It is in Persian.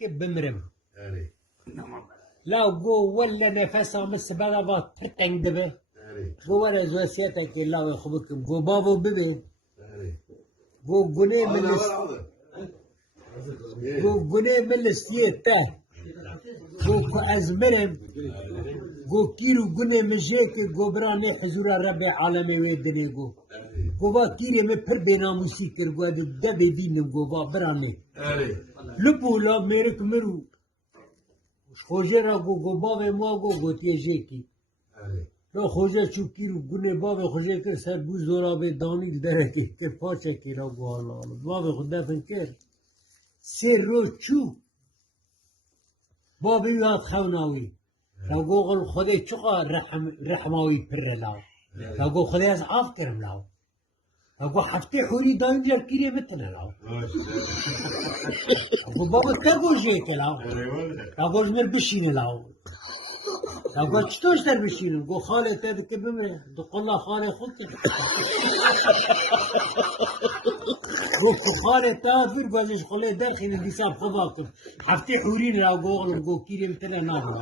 که بمرم آره لا گو ولا نفس آمس بلا با ترتنگ دبه آره گو ولا زوسیتا که لا خوبکم گو بابو ببین آره گو گونه هذا ملس ولا هذا گو گونه ملسیه تا گو که از مرم گو کیرو گونه مجه که گو برانه حضور رب عالمی ویدنه گو با کیره می پر بیناموسی کر گو دبی دینم گو با برانه آره لپو لا میرک مرو خوژه را گو باوی ما گو تیجه کی آره لا خوژه چو کیرو گونه باوی خوژه کر سر بو زورا به دانید درکی که پاچه کی را گو حالا باوی خود دفن کرد سر رو چو بابی یاد خوناوی تا گو قل خودی چقا رحماوی پر لاو تا گو خودی از آف کرم لاو تا گو هفته خوری داین جر کیری بتنه لاو تا گو بابا تا گو جیت لاو تا گو جمر بشینه لاو تا گو چطوش در بشینم گو خاله تا دکه بمره دو قلا خاله خود کرد گو خاله تا بیر گوزش خاله در خیلی دیساب خوبا کن هفته حورین لاو گو قلم گو کیری بتنه ناو